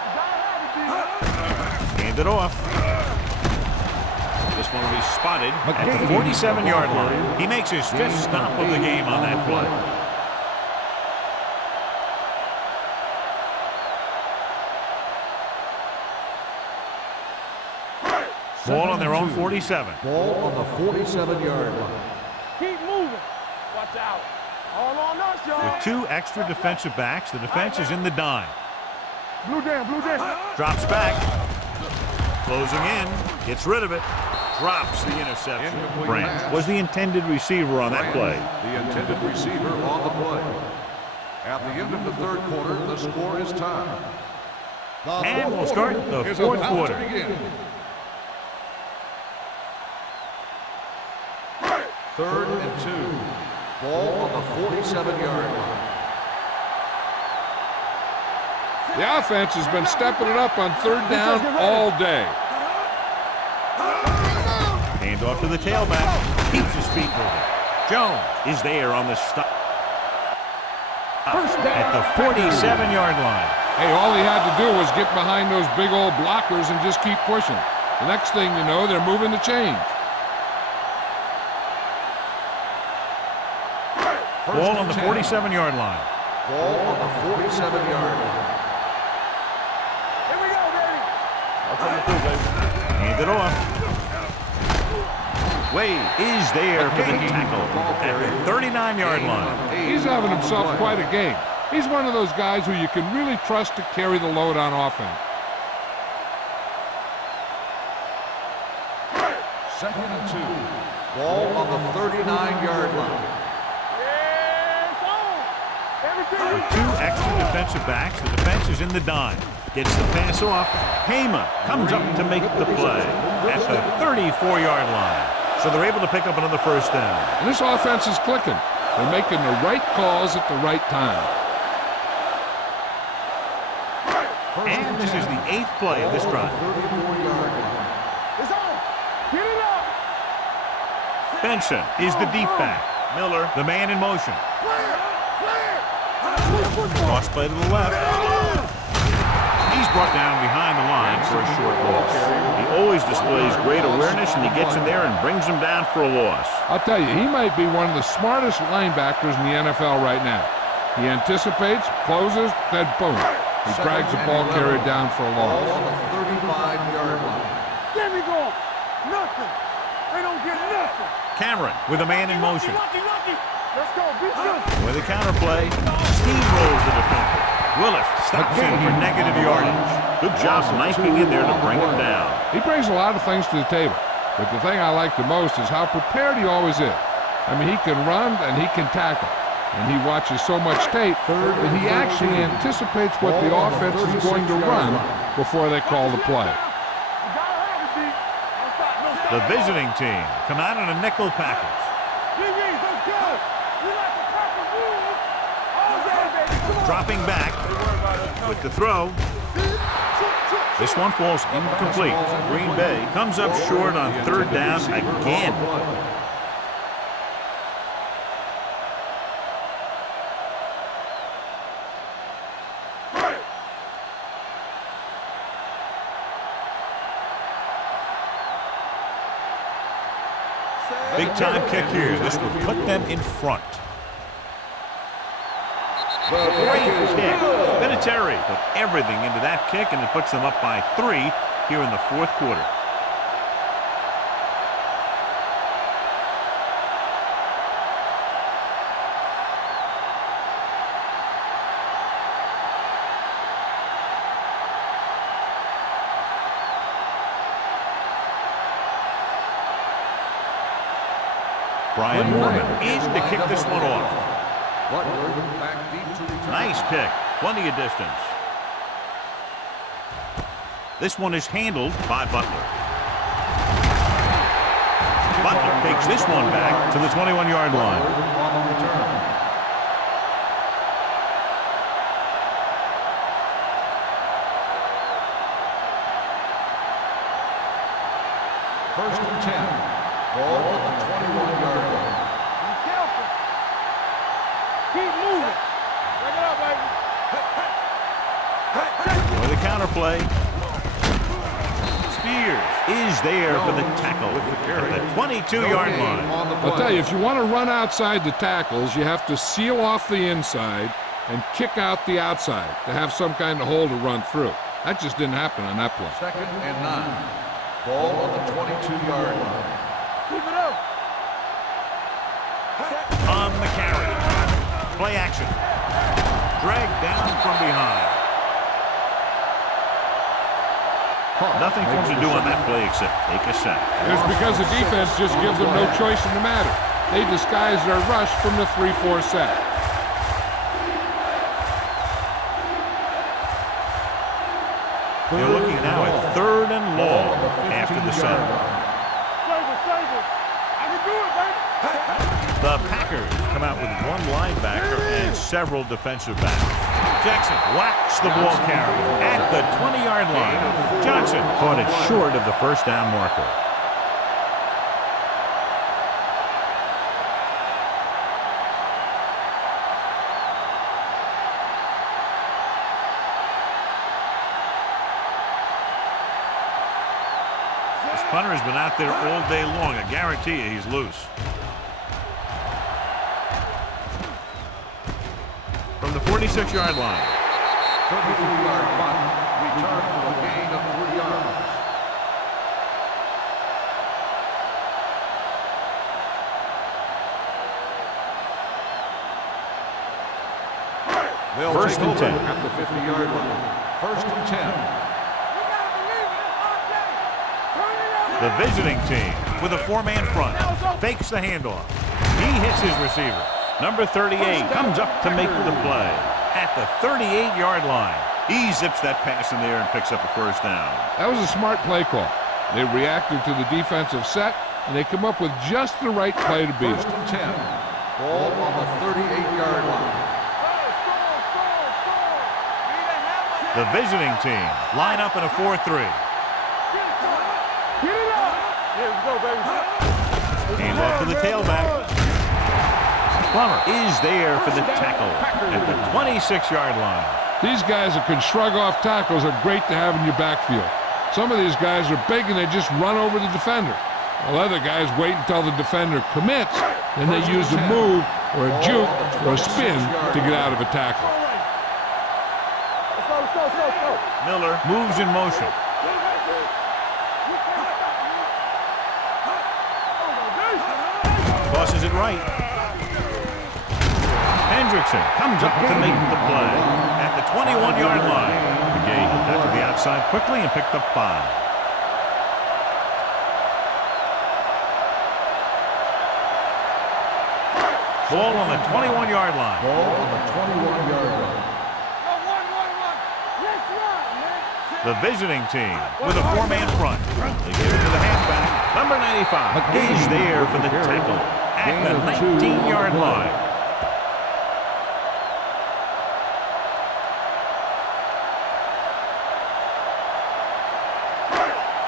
You gotta have it, D. Hand it off. This one will be spotted at the 47-yard line. He makes his 5th stop of the game on that play. Ball on their own 47. Ball on the 47-yard line. Keep moving. Watch out. All on us, y'all. With 2 extra defensive backs, the defense is in the dime. Blue jam, blue jam. Drops back. Closing in. Gets rid of it. drops the interception. Incomplete Branch pass. was the intended receiver on that play. The intended receiver on the play. At the end of the third quarter, the score is tied. And we'll start the fourth quarter. Third and 2. Ball on the 47-yard line. The offense has been stepping it up on third down all day. Hand off to the tailback. Keeps his feet moving. Jones is there on the stop at the 47-yard line. Hey, all he had to do was get behind those big old blockers and just keep pushing. The next thing you know, they're moving the chains. Ball on the 47-yard line. Ball on the 47-yard line. Here we go, baby. Hand it off. Wade is there for the tackle at the 39-yard line. He's having himself quite a game. He's one of those guys who you can really trust to carry the load on offense. Second and 2. Ball on the 39-yard line. With two extra defensive backs, the defense is in the dime. Gets the pass off. Heyman comes up to make the play at the 34-yard line. So they're able to pick up another first down. And this offense is clicking. They're making the right calls at the right time. And this is the 8th play of this drive. 34-yard line. It's on. Get it up. Benson is the deep back. Miller, the man in motion. Cross play to the left. He's brought down behind the line for a short loss. He always displays great awareness, and he gets in there and brings him down for a loss. I'll tell you, he might be one of the smartest linebackers in the NFL right now. He anticipates, closes, then boom. He drags the ball carrier down for a Ball loss. on the 35-yard line. Get me going. Nothing. They don't get nothing. Cameron with a man in motion. Let's go. Be good. With a counterplay, steamrolls the defender. Willis stops him for negative yardage. Good job knifing in there to bring him down. He brings a lot of things to the table, but the thing I like the most is how prepared he always is. I mean, he can run and he can tackle, and he watches so much tape that he actually anticipates what the offense is going to run before they call the play. You gotta have it, D. Don't stop. No stop. The visiting team come out in a nickel package. DBs, let's go. We like the proper rules. All day, baby. Come on. Dropping back with the throw. This one falls incomplete. Green Bay comes up short on third down again. Big time kick here. This will put them in front. Great kick. Vinatieri put everything into that kick, and it puts them up by 3 here in the fourth quarter. Brian Morgan in to kick this one off. Butler back deep to return. Nice kick. Plenty of distance. This one is handled by Butler. Butler takes this one back to the 21-yard line. On the return. First and 10. Ball on the 21-yard line. Be careful. Keep moving. Bring it up, baby. With a counterplay. Spears is there for the tackle at the 22-yard line. I'll tell you, if you want to run outside the tackles, you have to seal off the inside and kick out the outside to have some kind of hole to run through. That just didn't happen on that play. Second and 9. Ball on the 22-yard line. Keep it up. On the carry. Play action. Dragged down from behind. Nothing for him to do on that play except take a sack. It's because the defense just gives them no choice in the matter. They disguise their rush from the 3-4 set. They're looking now at 3rd and long after the set. The Packers come out with one linebacker and several defensive backs. Jackson whacks the ball carrier at the 20-yard line. Johnson caught it short of the first down marker. This punter has been out there all day long. I guarantee you he's loose. From the 46-yard line. 33-yard punt, return for a gain of 3 yards. They'll First take and over 10. at the 50-yard line. First and 10. The visiting team with a 4-man front. Fakes the handoff. He hits his receiver. Number 38 comes up to make the play at the 38-yard line. He zips that pass in the air and picks up a first down. That was a smart play call. They reacted to the defensive set, and they come up with just the right play to beat it. First and 10. Ball on the 38-yard line. The visiting team line up in a 4-3. Hand off to the tailback. Plummer is there for the tackle at the 26-yard line. These guys that can shrug off tackles are great to have in your backfield. Some of these guys are big and they just run over the defender. While other guys wait until the defender commits, and they use a move or a juke or a spin to get out of a tackle. Miller moves in motion. Tosses it right. Hendrickson comes up to make the play at the 21-yard line. McGay got to the outside quickly and picked up 5. Ball on the 21-yard line. Ball on the 21-yard line. The visiting team with a 4-man front. They give it to the halfback. Number 95 is there for the tackle at the 19-yard line.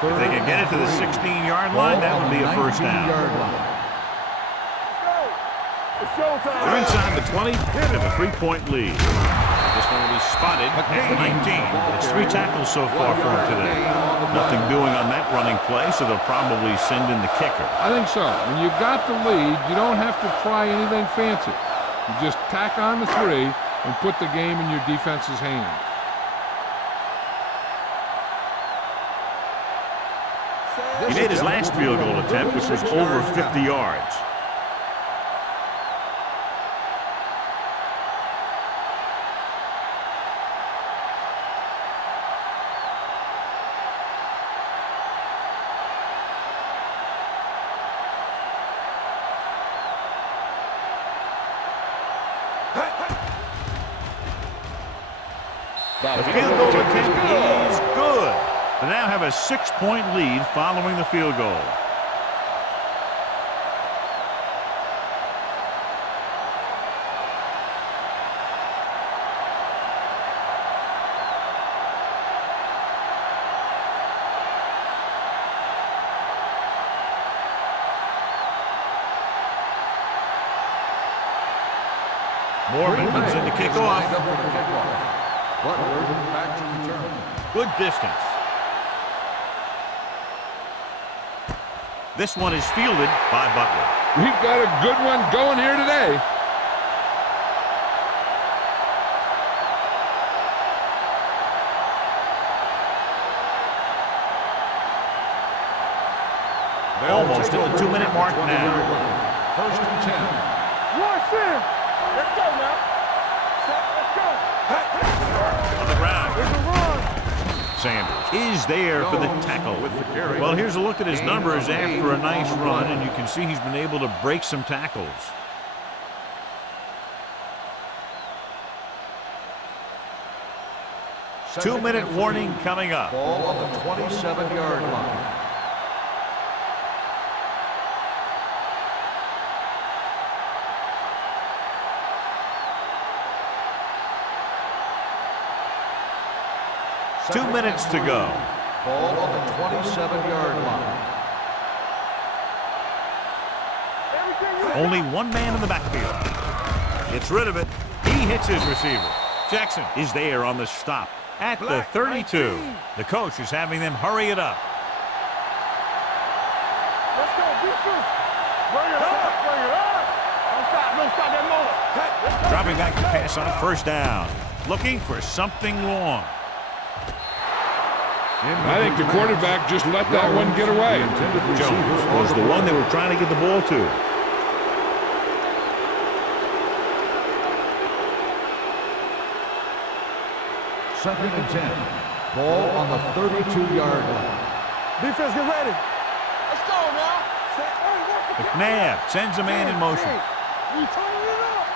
If they can get it to the 16-yard line, that would be a first down. They're inside the 20 with a 3-point lead. This one will be spotted at 19. It's 3 tackles so far for him today. Nothing doing on that running play, so they'll probably send in the kicker. I think so. When you've got the lead, you don't have to try anything fancy. You just tack on the 3 and put the game in your defense's hands. He made his last field goal attempt, which was over 50 yards. The field goal attempt is good. They now have a 6-point lead following the field goal. Morgan comes in to kick off. Butler back to return. Good distance. This one is fielded by Butler. We've got a good one going here today. Almost at the 2-minute mark now. First and 10. Watch him. Let's go now. Let's go. On the ground. There's a run. Sanders is there for the tackle. Well, here's a look at his numbers after a nice run, and you can see he's been able to break some tackles. Two-minute warning coming up. Ball on the 27-yard line. Two minutes to go. Ball on the 27-yard line. Only one man in the backfield. Gets rid of it. He hits his receiver. Jackson is there on the stop at the 32. The coach is having them hurry it up. Let's go, defense. Bring it up, bring it up. Don't stop that motor. Dropping back to pass on first down. Looking for something long. I think the quarterback just let that one get away. Jones was the one they were trying to get the ball to. Second and 10. Ball on the 32-yard line. Defense, get ready. Let's go now. McNabb sends a man in motion. We turning it up.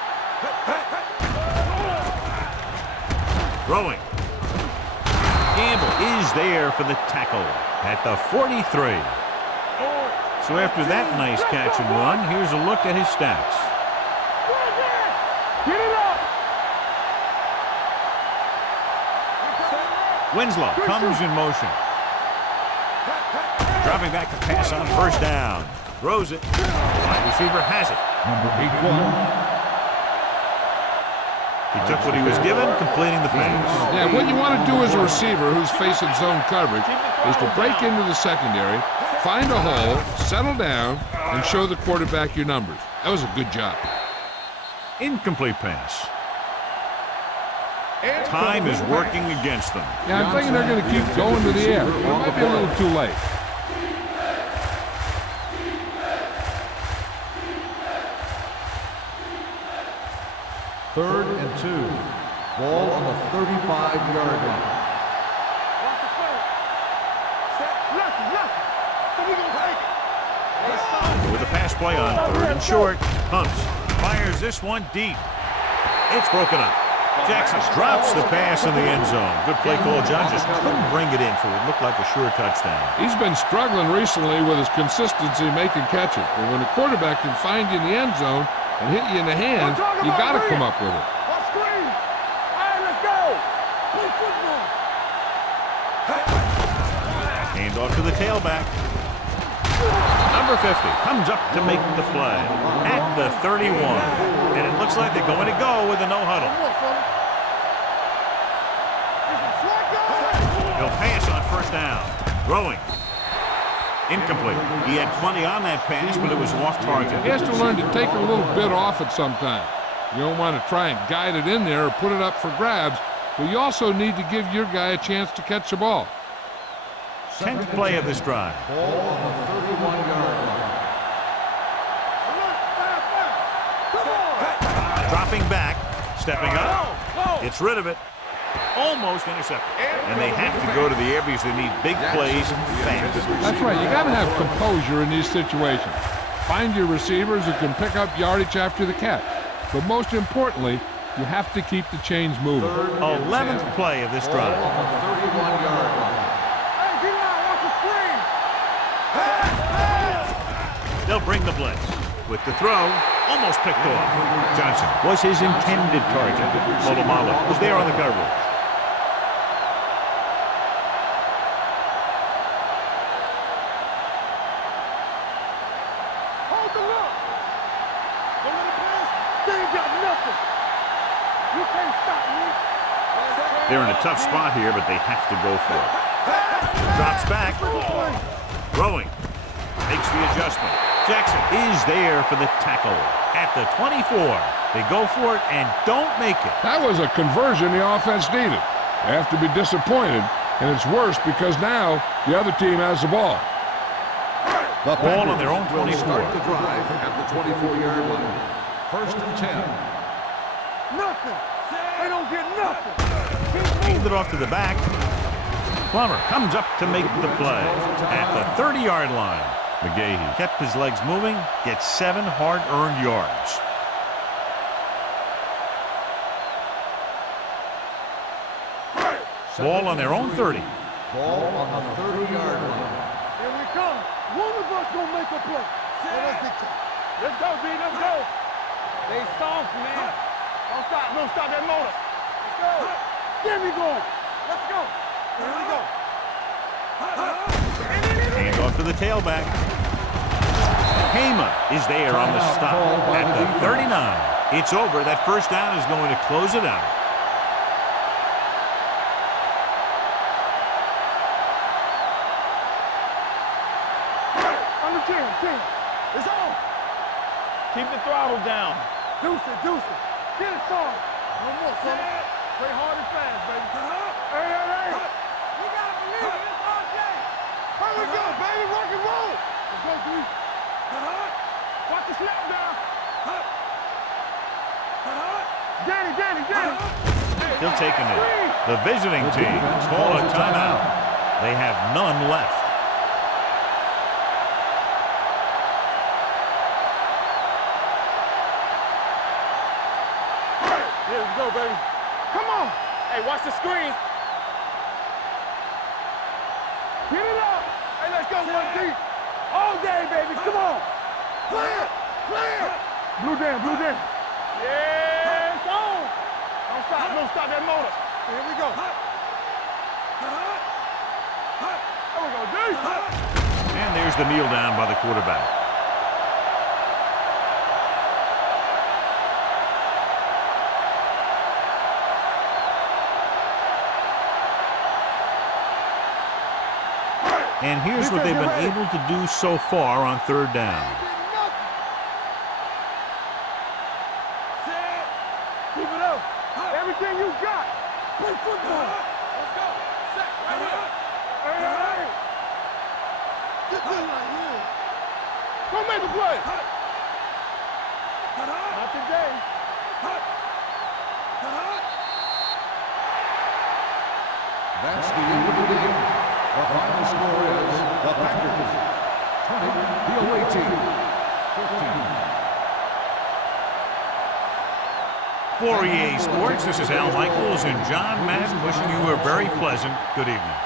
Throwing. Gamble is there for the tackle at the 43. So after that nice catch and run, here's a look at his stats. Get it up. Winslow comes in motion. Dropping back to pass on first down. Throws it. Wide receiver has it. Number 81. He took what he was given, completing the pass. Yeah, what you want to do as a receiver who's facing zone coverage is to break into the secondary, find a hole, settle down, and show the quarterback your numbers. That was a good job. Incomplete pass. Time is working against them. Yeah, I'm thinking they're going to keep going to the air. It might be a little too late. Third and 2. Ball on the 35-yard line. Watch the front. Set. Left. So we gonna take it. With a pass play on third and short. Humps fires this one deep. It's broken up. Jackson drops the pass in the end zone. Good play call. John just couldn't bring it in for what looked like a sure touchdown. He's been struggling recently with his consistency making catches. But when the quarterback can find you in the end zone and hit you in the hand, you got to come up with it. Watch screen. All right, let's go. Play football. Hand off to the tailback. Number 50 comes up to make the play at the 31. And it looks like they're going to go with a no huddle. He'll pass on first down. Throwing. Incomplete. He had plenty on that pass, but it was off target. He has to learn to take a little bit off it sometime. You don't want to try and guide it in there or put it up for grabs, but you also need to give your guy a chance to catch the ball. 10th play of this drive. Ball on the 31-yard line. Dropping back, stepping up, gets rid of it, almost intercepted. And they have to go to the air because they need big plays fast. That's right. You got to have composure in these situations. Find your receivers who can pick up yardage after the catch. But most importantly, you have to keep the chains moving. 11th play of this drive. Ball on the 31-yard line. Hey, get out. Watch the screen. They'll bring the blitz. With the throw, almost picked off. Johnson was his intended target. Polamalu was there on the coverage. Hold the look. Don't let it pass. They ain't got nothing. You can't stop me. They're in a tough spot here, but they have to go for it. Drops back. Throwing. Makes the adjustment. Jackson is there for the tackle at the 24. They go for it and don't make it. That was a conversion the offense needed. They have to be disappointed, and it's worse because now the other team has the ball. The Ball on their own will 24. start the drive at the 24-yard line. First and 10. Nothing. They don't get nothing. Hand it off to the back. Plummer comes up to make the play at the 30-yard line. McGahee kept his legs moving, gets 7 hard-earned yards. Ball on their own 30. Ball on the 30-yard line. Here we come. One of us gonna make a play. Let's go, D. Let's go. They soft, man. Don't stop that motor. Let's go. Get me going. Let's go. Here we go. Hand off to the tailback. Hema is there on the stop at the 39. It's over. That first down is going to close it out. On the 10. It's on. Keep the throttle down. Deuce it. Get it, son. One more, son. Play hard and fast, baby. Hey. You gotta believe it. It's RJ. Here we go, baby. Rock and roll. Let's go, D. Watch the slap down. Danny. He'll take a knee. The visiting team call a timeout. They have none left. Here we go, baby. Come on. Hey, watch the screen. Get it up. Hey, let's go, 1D. All day, baby. Come on. Clear. Blue down. Yeah, it's on. Don't stop that motor. Here we go. There we go, D. And there's the kneel down by the quarterback. And here's what they've been able to do so far on third down. Keep it up. Everything you got. Play football. Let's go. Set right here. Hey. Get this right here. Go make the play. Not today. That's the end of the game. The final score is the Packers 20, the away team 15. For EA Sports, this is Al Michaels and John Madden wishing you a very pleasant good evening.